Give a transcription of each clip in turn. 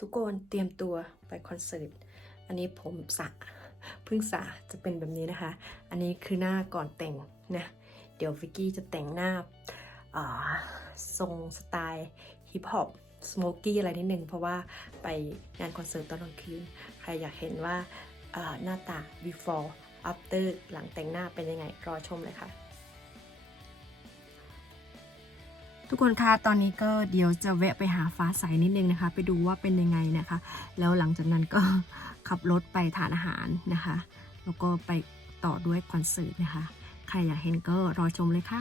ทุกคนเตรียมตัวไปคอนเสิร์ต อันนี้ผมสระเพิ่งสระจะเป็นแบบนี้นะคะ อันนี้คือหน้าก่อนแต่งนะ เดี๋ยวฟิกกี้จะแต่งหน้าทรงสไตล์ฮิปฮอปสโมกกี้อะไรนิดนึง เพราะว่าไปงานคอนเสิร์ตตอนกลางคืน ใครอยากเห็นว่าอ่าหน้าตา before after หลังแต่งหน้าเป็นยังไง รอชมเลยค่ะ ทุกคนคะตอนนี้ก็เดี๋ยวจะแวะไปหาฟ้าใสนิดนึงนะคะ ไปดูว่าเป็นยังไงนะคะ แล้วหลังจากนั้นก็ขับรถไปทานอาหารนะคะ แล้วก็ไปต่อด้วยคอนเสิร์ตนะคะ ใครอยากเห็นก็รอชมเลยค่ะ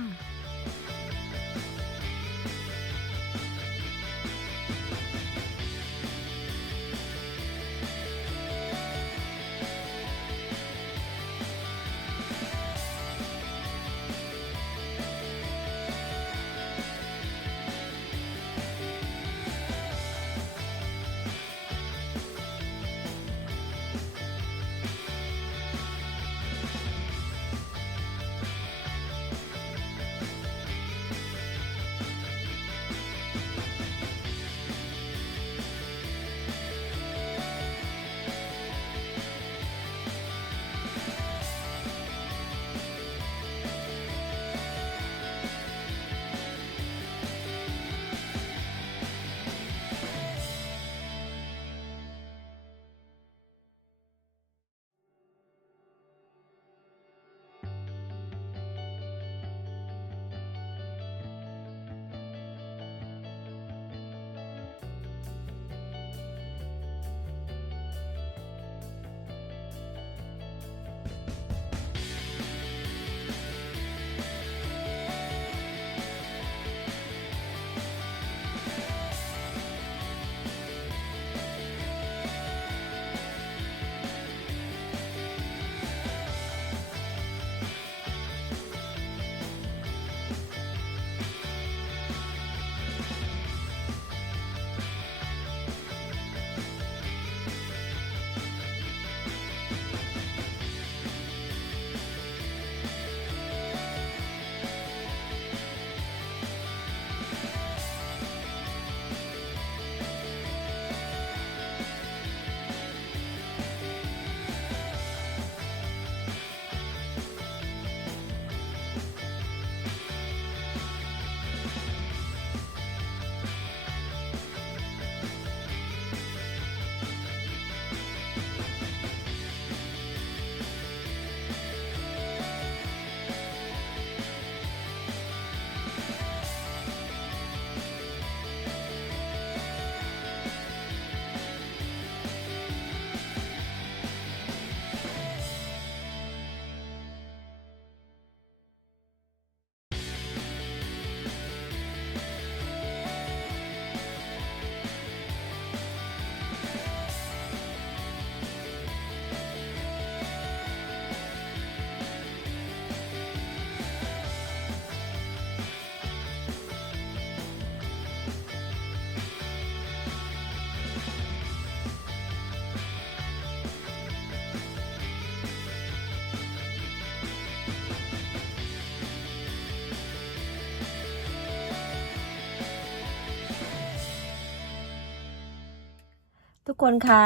ทุกคนคะ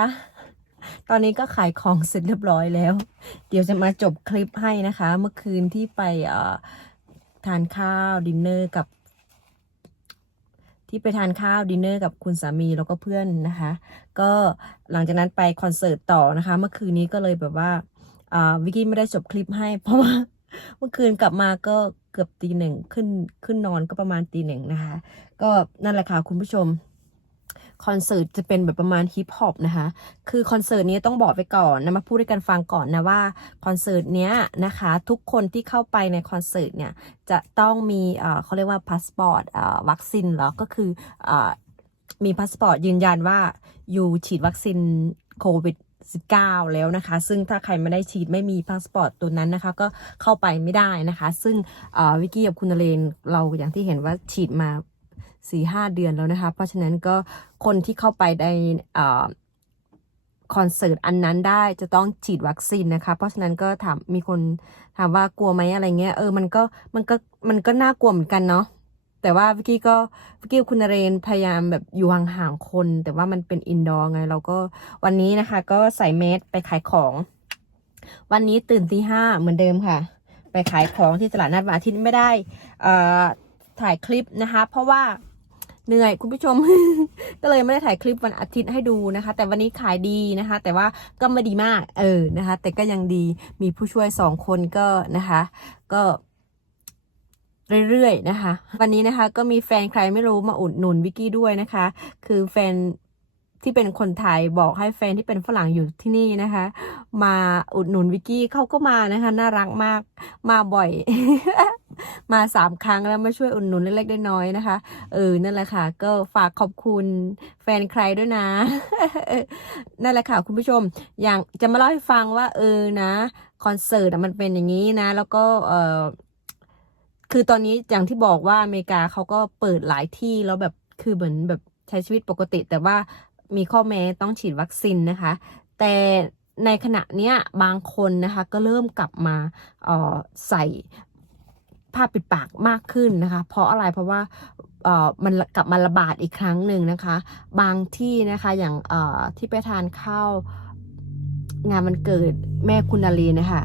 ตอนนี้ก็ขายของเสร็จเรียบร้อยแล้ว เดี๋ยวจะมาจบคลิปให้นะคะ เมื่อคืนที่ไปเอ่อทานข้าวดินเนอร์กับ ที่ไปทานข้าวดินเนอร์กับคุณสามีแล้วก็เพื่อนนะคะ ก็หลังจากนั้นไปคอนเสิร์ตต่อนะคะ เมื่อคืนนี้ก็เลยแบบว่าอ่าวิกกี้ไม่ได้จบคลิปให้ เพราะว่าเมื่อคืนกลับมาก็เกือบตีหนึ่งขึ้นขึ้นนอนก็ประมาณตีหนึ่งนะคะ ก็นั่นแหละค่ะคุณผู้ชม คอนเสิร์ตจะเป็นแบบประมาณฮิปฮอปนะคะ คือคอนเสิร์ตนี้ต้องบอกไปก่อนนะมาพูดให้กันฟังก่อนนะว่าคอนเสิร์ตเนี้ยนะคะ ทุกคนที่เข้าไปในคอนเสิร์ตเนี่ยจะต้องมีเอ่อเขาเรียกว่าพาสปอร์ตเอ่อวัคซีนเหรอก็คือเอ่อมีพาสปอร์ตยืนยันว่าอยู่ฉีดวัคซีนโควิด19แล้วนะคะ ซึ่งถ้าใครไม่ได้ฉีดไม่มีพาสปอร์ตตัวนั้นนะคะ ก็เข้าไปไม่ได้นะคะ ซึ่งวิกกี้กับคุณเรนเราอย่างที่เห็นว่าฉีดมา สี่ห้าเดือนแล้วนะคะ เพราะฉะนั้นก็คนที่เข้าไปในอคอนเสิร์ตอันนั้นได้จะต้องฉีดวัคซีนนะคะ เพราะฉะนั้นก็ถามมีคนถามว่ากลัวไหมอะไรเงี้ยเออมันก็มันก็มันก็น่ากลัวเหมือนกันเนาะแต่ว่าวิกกี้ก็วิกกี้คุณเรนพยายามแบบอยู่ห่างๆคน แต่ว่ามันเป็นอินดอร์ไงเราก็วันนี้นะคะ ก็ใส่เมสไปขายของ วันนี้ตื่นตีห้าเหมือนเดิมค่ะ ไปขายของที่ตลาดนัดวันอาทิตย์ไม่ได้ถ่ายคลิปนะคะ เพราะว่า เหนื่อยคุณผู้ชม ก็เลยไม่ได้ถ่ายคลิปวันอาทิตย์ให้ดูนะคะ แต่วันนี้ขายดีนะคะ แต่ว่าก็ไม่ดีมาก เออนะคะ แต่ก็ยังดีมีผู้ช่วยสองคนก็นะคะ ก็เรื่อยๆนะคะ วันนี้นะคะก็มีแฟนใครไม่รู้มาอุดหนุนวิกกี้ด้วยนะคะ คือแฟน ที่เป็นคนไทยบอกให้แฟนที่เป็นฝรั่งอยู่ที่นี่นะคะ มาอุดหนุนวิกกี้เขาก็มานะคะ น่ารักมากมาบ่อย มาสามครั้งแล้วมาช่วยอุดหนุนเล็กๆน้อยๆนะคะ เออนั่นแหละค่ะ ก็ฝากขอบคุณแฟนใครด้วยนะ นั่นแหละค่ะ คุณผู้ชม อย่างจะมาเล่าให้ฟังว่า เออนะคอนเสิร์ตมันเป็นอย่างนี้นะ แล้วก็เออคือตอนนี้อย่างที่บอกว่าอเมริกาเขาก็เปิดหลายที่แล้วแบบคือเหมือนแบบใช้ชีวิตปกติ แต่ว่า มีข้อแม้ต้องฉีดวัคซีนนะคะ แต่ในขณะเนี้ยบางคนนะคะก็เริ่มกลับมาออใส่ผ้าปิดปากมากขึ้นนะคะ เพราะอะไรเพราะว่าออมันกลับมาระบาดอีกครั้งหนึ่งนะคะ บางที่นะคะอย่างออที่ไปทานข้าวงานมันเกิดแม่คุณนาลีนะคะ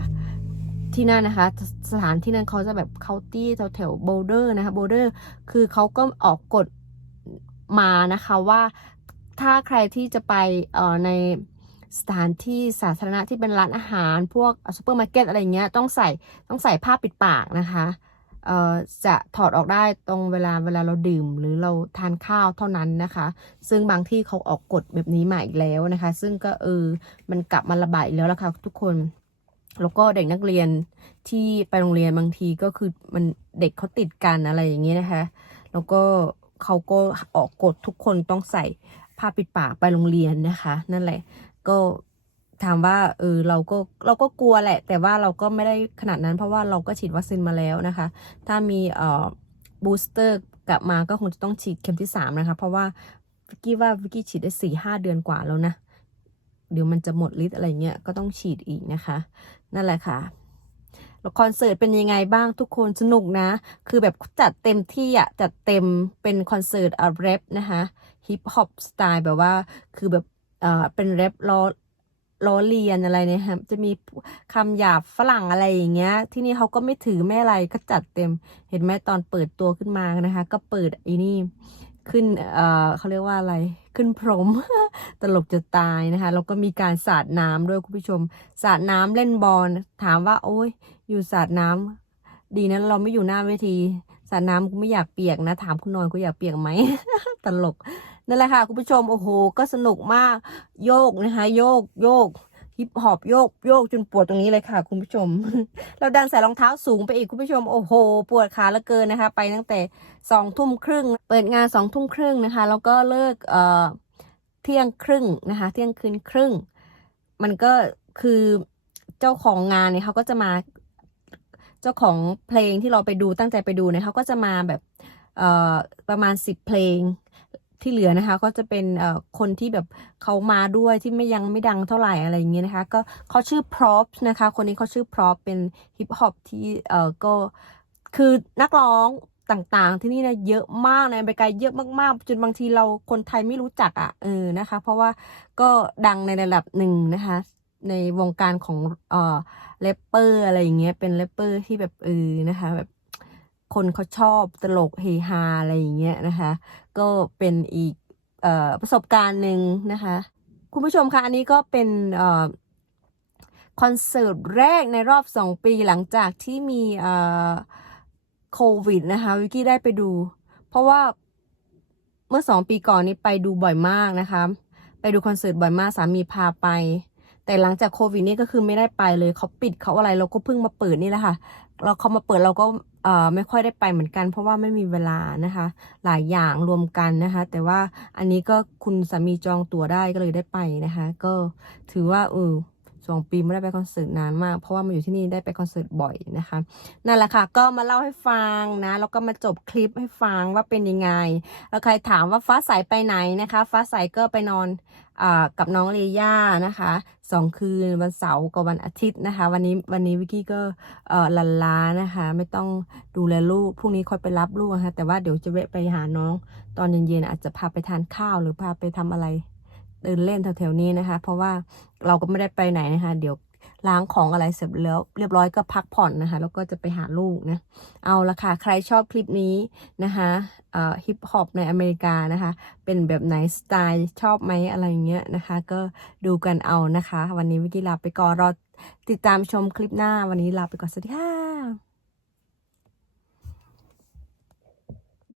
ที่นั่นนะคะ สถานที่นั้นเขาจะแบบเคาน์ตี้แถวแถวโบเดอร์นะคะโบเดอร์คือเขาก็ออกกฎมานะคะว่า ถ้าใครที่จะไปเอ่อในสถานที่สาธารณะที่เป็นร้านอาหาร พวกซูเปอร์มาร์เก็ตอะไรเงี้ยต้องใส่ต้องใส่ผ้าปิดปากนะคะเอ่อจะถอดออกได้ตรงเวลาเวลาเราดื่มหรือเราทานข้าวเท่านั้นนะคะ ซึ่งบางที่เขาออกกฎแบบนี้มาอีกแล้วนะคะ ซึ่งก็เออมันกลับมาระบาดแล้วละค่ะทุกคน แล้วก็เด็กนักเรียนที่ไปโรงเรียนบางทีก็คือมันเด็กเขาติดกันอะไรอย่างเงี้ยนะคะ แล้วก็เขาก็ออกกฎทุกคนต้องใส่ ผ้าปิดปากไปโรงเรียนนะคะ นั่นแหละ ก็ถามว่าเออเราก็เราก็กลัวแหละ แต่ว่าเราก็ไม่ได้ขนาดนั้น เพราะว่าเราก็ฉีดวัคซีนมาแล้วนะคะ ถ้ามีเอ่อบูสเตอร์กลับมาก็คงจะต้องฉีดเข็มที่สามนะคะ เพราะว่าวิกกี้ว่าวิกกี้ฉีดได้สี่ห้าเดือนกว่าแล้วนะ เดี๋ยวมันจะหมดฤทธิ์อะไรเงี้ยก็ต้องฉีดอีกนะคะ นั่นแหละค่ะ แล้วคอนเสิร์ตเป็นยังไงบ้างทุกคนสนุกนะ คือแบบจัดเต็มที่อะจัดเต็มเป็นคอนเสิร์ตอะแรปนะคะฮิปฮอปสไตล์แบบว่าคือแบบเอ่อเป็นแรปล้อล้อเลียนอะไรเนี่ยครับจะมีคำหยาบฝรั่งอะไรอย่างเงี้ย ที่นี่เขาก็ไม่ถือไม่อะไรก็จัดเต็ม เห็นไหมตอนเปิดตัวขึ้นมานะคะ ก็เปิดไอ้นี่ขึ้น เอ่อเขาเรียกว่าอะไร ขึ้นพรม ตลกจะตายนะคะ แล้วก็มีการสาดน้ำด้วยคุณผู้ชม สาดน้ำเล่นบอล ถามว่า โอ้ย อยู่สาดน้ำดีนะเราไม่อยู่หน้าเวทีสาดน้ำกูไม่อยากเปียกนะ ถามคุณนอนกูอยากเปียกไหมตลกนั่นแหละค่ะคุณผู้ชมโอ้โห ก็สนุกมาก โยกนะคะ โยกโยกฮิปฮอปโยกโยกจนปวดตรงนี้เลยค่ะ คุณผู้ชม เราดันใส่รองเท้าสูงไปอีกคุณผู้ชม โอ้โห ปวดขาลือเกินนะคะ ไปตั้งแต่สองทุ่มครึ่ง เปิดงานสองทุ่มครึ่งนะคะ แล้วก็เลิกเอ่อเที่ยงครึ่งนะคะ เที่ยงคืนครึ่ง มันก็คือเจ้าของงานเนี่ยเขาก็จะมา จ้าของเพลงที่เราไปดูตั้งใจไปดูเนี่ยเขาก็จะมาแบบประมาณสิบเพลงที่เหลือนะคะ ก็จะเป็นคนที่แบบเขามาด้วยที่ไม่ยังไม่ดังเท่าไหร่อะไรอย่างเงี้ยนะคะ ก็เขาชื่อ prop นะคะ คนนี้เขาชื่อ prop เป็นฮิปฮอปที่เออก็คือนักร้องต่างๆ ที่นี่นะเยอะมากในอเมริกาเยอะมากๆจนบางทีเราคนไทยไม่รู้จักอะเออนะคะ เพราะว่าก็ดังในระดับหนึ่งนะคะ ในวงการของเอ่อแรปเปอร์อะไรอย่างเงี้ยเป็นแรปเปอร์ที่แบบเออนะคะ แบบคนเขาชอบตลกเฮฮาอะไรอย่างเงี้ยนะคะ ก็เป็นอีกเอ่อประสบการณ์หนึ่งนะคะ คุณผู้ชมคะอันนี้ก็เป็นเอ่อคอนเสิร์ตแรกในรอบสองปีหลังจากที่มีเอ่อโควิดนะคะ วิกกี้ได้ไปดู เพราะว่าเมื่อสองปีก่อนนี้ไปดูบ่อยมากนะคะ ไปดูคอนเสิร์ตบ่อยมากสามีพาไป แต่หลังจากโควิดนี่ก็คือไม่ได้ไปเลยเขาปิดเขาอะไรเราก็เพิ่งมาเปิดนี่แหละค่ะเราเขามาเปิดเราก็เอ่อไม่ค่อยได้ไปเหมือนกัน เพราะว่าไม่มีเวลานะคะ หลายอย่างรวมกันนะคะ แต่ว่าอันนี้ก็คุณสามีจองตั๋วได้ก็เลยได้ไปนะคะ ก็ถือว่าเออ สองปีไม่ได้ไปคอนเสิร์ตนานมาก เพราะว่ามาอยู่ที่นี่ได้ไปคอนเสิร์ตบ่อยนะคะนั่นแหละค่ะ ก็มาเล่าให้ฟังนะแล้วก็มาจบคลิปให้ฟังว่าเป็นยังไง แล้วใครถามว่าฟ้าใสไปไหนนะคะ ฟ้าใสก็ไปนอนอกับน้องเลย่านะคะสองคืนวันเสาร์กับวันอาทิตย์นะคะ วันนี้วันนี้วิกกี้ก็ลันล้านะคะ ไม่ต้องดูแลลูกพรุ่งนี้ค่อยไปรับลูกนะคะแต่ว่าเดี๋ยวจะแวะไปหาน้อง ตอนเย็นๆอาจจะพาไปทานข้าวหรือพาไปทำอะไร เดินเล่นแถวๆนี้นะคะ เพราะว่าเราก็ไม่ได้ไปไหนนะคะ เดี๋ยวล้างของอะไรเสร็จแล้วเรียบร้อยก็พักผ่อนนะคะ แล้วก็จะไปหาลูกนะ เอาละค่ะ ใครชอบคลิปนี้นะคะฮิปฮอปในอเมริกานะคะ เป็นแบบไหนสไตล์ชอบไหมอะไรเงี้ยนะคะ ก็ดูกันเอานะคะ วันนี้วิกกี้ลาไปก่อนรอติดตามชมคลิปหน้าวันนี้ลาไปก่อนสวัสดีค่ะ